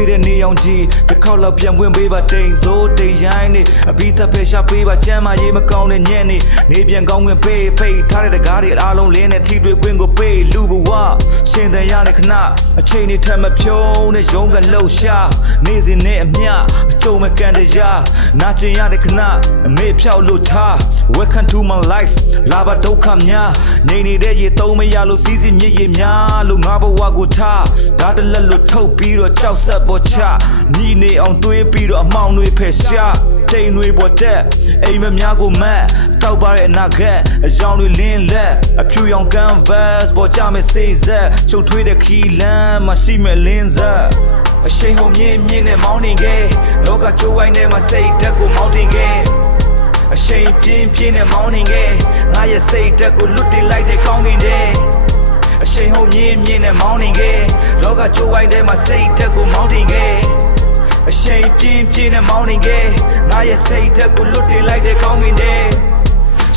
တွေ့တဲ့နေအောင်ကြီးတစ်ခေါက်လောက်ပြန်ဝင်ပေးပါတိမ်စိုးတိမ်ရိုင်းနေအပြီးသက်ပဲရှာပေးပါချမ်းမရေးမကောင်းတဲ့ညံ့နေပြန်ကောင်းဝင်ပေးဖိတ်ထားတဲ့တကားတွေအားလုံးလင်းနဲ့ထိတွေ့ခွင့်ကိုပေးလူဘဝရှင်သန်ရတဲ့ခဏအချိန်တွေထပ်မဖြုံးနဲ့ရုံးကလှုပ်ရှားနေစဉ်နဲ့အမျှအကြုံမကန်တရားနာကျင်ရတဲ့ခဏအမေဖြောက်လို့ထား Welcome to my life လာပါဒုက္ခများနေနေတဲ့ရေသုံးမရလို့စီးစီးမြစ်ရေများလို့ငါဘဝကိုထားဒါတလက်လို့ထုတ်ပြီးတော့ကြောက်ဆက်ပေါ်ချမြည်နေအောင်တွေးပြီးတော့အမောင်တွေဖယ်ရှားတိမ်တွေပေါ်တက်အိမ်မများကိုမတ်တောက်ပါတဲ့အနာဂတ်အယောင်တွေလင်းလက်အဖြူရောင် canvas ပေါ်ကြမဲ့စိတ်ဆက်ချုပ်ထွေးတဲ့ခီလမ်းမရှိမဲ့လင်းဆက်အရှိန်ဟုန်မြင့်နဲ့မောင်းနေခဲ့လောကကျိုးဝိုင်းထဲမှာစိတ်ဓာတ်ကိုမောင်းတင်ခဲ့အရှိန်ပြင်းနဲ့မောင်းနေခဲ့ငါရဲ့စိတ်ဓာတ်ကိုလွတ်တင်လိုက်တဲ့ကောင်းကင်တဲ့အရှိန်ဟုန်မြင့်နဲ့မောင်းနေခဲ့လောကကျိုးဝိုင်းထဲမှာစိတ်ဓာတ်ကိုမောင်းတင်ခဲ့အရှိန်ပြင်းနဲ့မောင်းနေခဲ့ငါရဲ့စိတ်ဓာတ်ကိုလွတ်တင်လိုက်တဲ့ကောင်းကင်တဲ့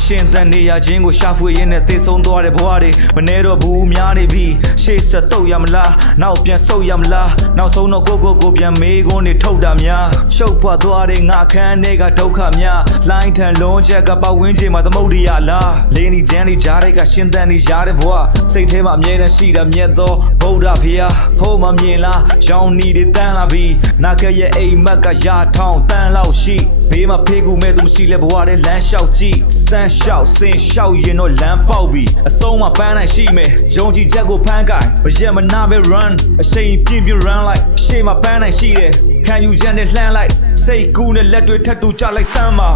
ရှင်သန်နေရခြင်းကိုရှာဖွေရင်းနဲ့သေဆုံးသွားတဲ့ဘဝတွေမနေတော့ဘူးများနေပြီရှေ့ဆက်တော့ရမလားနောက်ပြန်ဆုတ်ရမလားနောက်ဆုံးတော့ကိုပြန်မေးခွန်းတွေထုတ်တာများရှုပ်ပွားသွားတဲ့ငါခန်းတွေကဒုက္ခများလိုင်းထန်လုံးချက်ကပတ်ဝန်းကျင်မှာသမုဒ္ဒရာလားလင်းဒီဂျန်ဒီကြားတွေကရှင်သန်နေရတဲ့ဘဝစိတ်ထဲမှာအမြဲတမ်းရှိတာမြတ်သောဗုဒ္ဓဖရာဟိုးမမြင်လားရောင်နီတွေတန်းလာပြီးနာကရဲ့အိမ်မက်ကရာထောင်တန်းလောက်ရှိဘေးမှာဖေးကူမဲ့သူမရှိလဲဘဝတဲ့လမ်းလျှောက်ကြည့်စမ်းလျှောက်စင်လျှောက်ရင်တော့လမ်းပေါက်ပြီးအဆုံးမှာပန်းနိုင်ရှိမယ်ယုံကြည်ချက်ကိုဖမ်းကိုင်မရက်မနာပဲ run အရှိန်ပြင်း run လိုက်ရှေ့မှာပန်းနိုင်ရှိတယ်ခံယူချက်နဲ့လှမ်းလိုက်စိတ်ကူးနဲ့လက်တွေထပ်တူကြလိုက်စမ်းပါ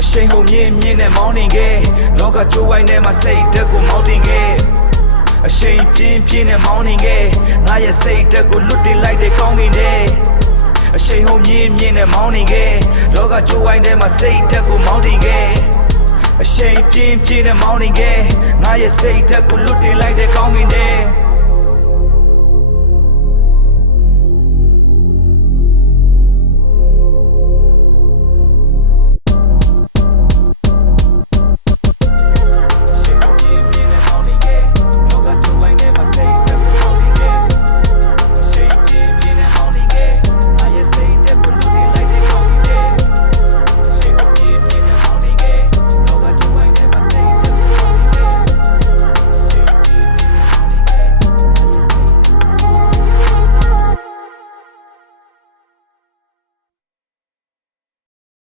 အရှိန်ဟုန်မြင့်နဲ့မောင်းနေခဲ့လောကကျိုးဝိုင်းထဲမှာစိတ်ဓာတ်ကိုမောင်းတင်ခဲ့အရှိန်ပြင်းနဲ့မောင်းနေခဲ့ငါရဲ့စိတ်ဓာတ်ကိုလွတ်တင်လိုက်တဲ့ကောင်းကင်တဲ့အရှိန်ဟုန်မြင့်နဲ့မောင်းနေခဲ့လောကကျိုးဝိုင်းထဲမှာစိတ်ဓာတ်ကိုမောင်းတင်ခဲ့အရှိန်ပြင်းနဲ့မောင်းနေခဲ့ငါရဲ့စိတ်ဓာတ်ကိုလွတ်တင်လိုက်တဲ့ကောင်းကင်တဲ့